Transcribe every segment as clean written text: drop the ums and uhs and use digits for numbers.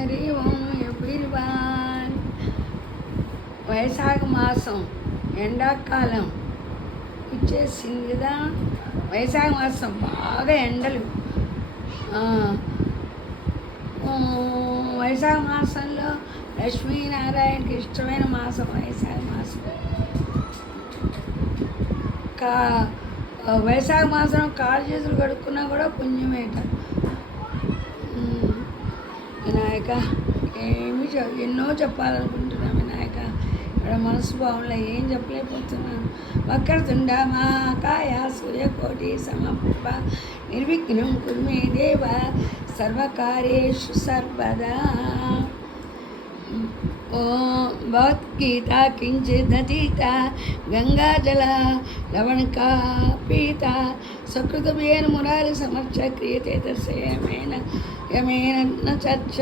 హరి ఓం everyone. వైశాఖ మాసం ఎండాకాలం ఇచ్చేసింది కదా. వైశాఖ మాసం బాగా ఎండలు. వైశాఖ మాసంలో లక్ష్మీనారాయణకి ఇష్టమైన మాసం వైశాఖ మాసం. వైశాఖ మాసం కాళ్ళు చేతులు కడుక్కున్నా కూడా పుణ్యమేట. వినాయక ఎన్నో చెప్పాలనుకుంటున్నా వినాయక, ఇక్కడ మనసు బాగుండలే, ఏం చెప్పలేకపోతున్నాను. వక్రతుండ మహాకాయ సూర్యకోటి సమప్రభ నిర్విఘ్నం కురు మే దేవ సర్వకార్యేషు సర్వదా. భగవద్గీత కించిదతీత గంగాజల లవణకా పీత సకృతమేన మురారి సమర్చ క్రియతే తస్యమేన యమేన చర్చ.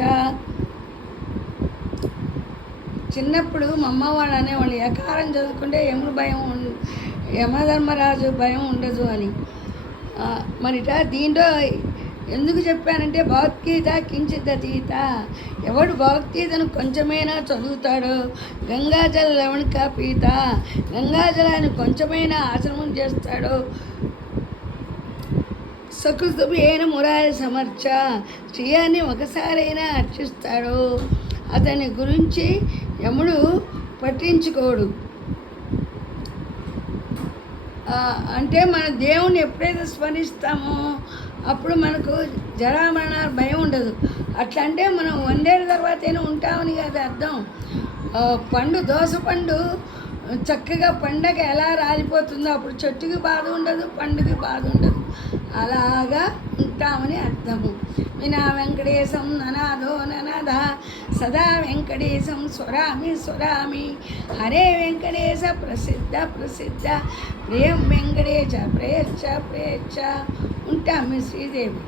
చిన్నప్పుడు మా అమ్మ వాళ్ళు అనేవాళ్ళు యకారం చదువుకుంటే యముడు భయం యమధర్మరాజు భయం ఉండదు అని. మరిట దీంట్లో ఎందుకు చెప్పానంటే భగవద్గీత కించిదతీత, ఎవడు భగవద్గీతను కొంచెమైనా చదువుతాడో, గంగాజల లవణికా పీత, గంగాజలాన్ని కొంచెమైనా ఆశ్రమం చేస్తాడో, సకృతమైన మురారి సమర్చ, శ్రీయాన్ని ఒకసారైనా అర్చిస్తాడో అతని గురించి యముడు పట్టించుకోడు. అంటే మన దేవుణ్ణి ఎప్పుడైతే స్మరిస్తామో అప్పుడు మనకు జరామరణాలు భయం ఉండదు. అట్లా అంటే మనం 100 ఏళ్ళ తర్వాతైనా ఉంటామని కాదు అర్థం. పండు దోస పండు చక్కగా పండగ ఎలా రాలిపోతుందో అప్పుడు చెట్టుకి బాధ ఉండదు, పండుకి బాధ ఉండదు. అలాగా ఉంటామని అర్థము. వినా వెంకటేశం ననాదో ననాద సదా వెంకటేశం స్వరామి స్వరామి. హరే వెంకటేశ ప్రసిద్ధ ప్రసిద్ధ ప్రియం వెంకటేశ ప్రేయచ్చ ప్రేయచ్చ. ఉంటాము శ్రీదేవి.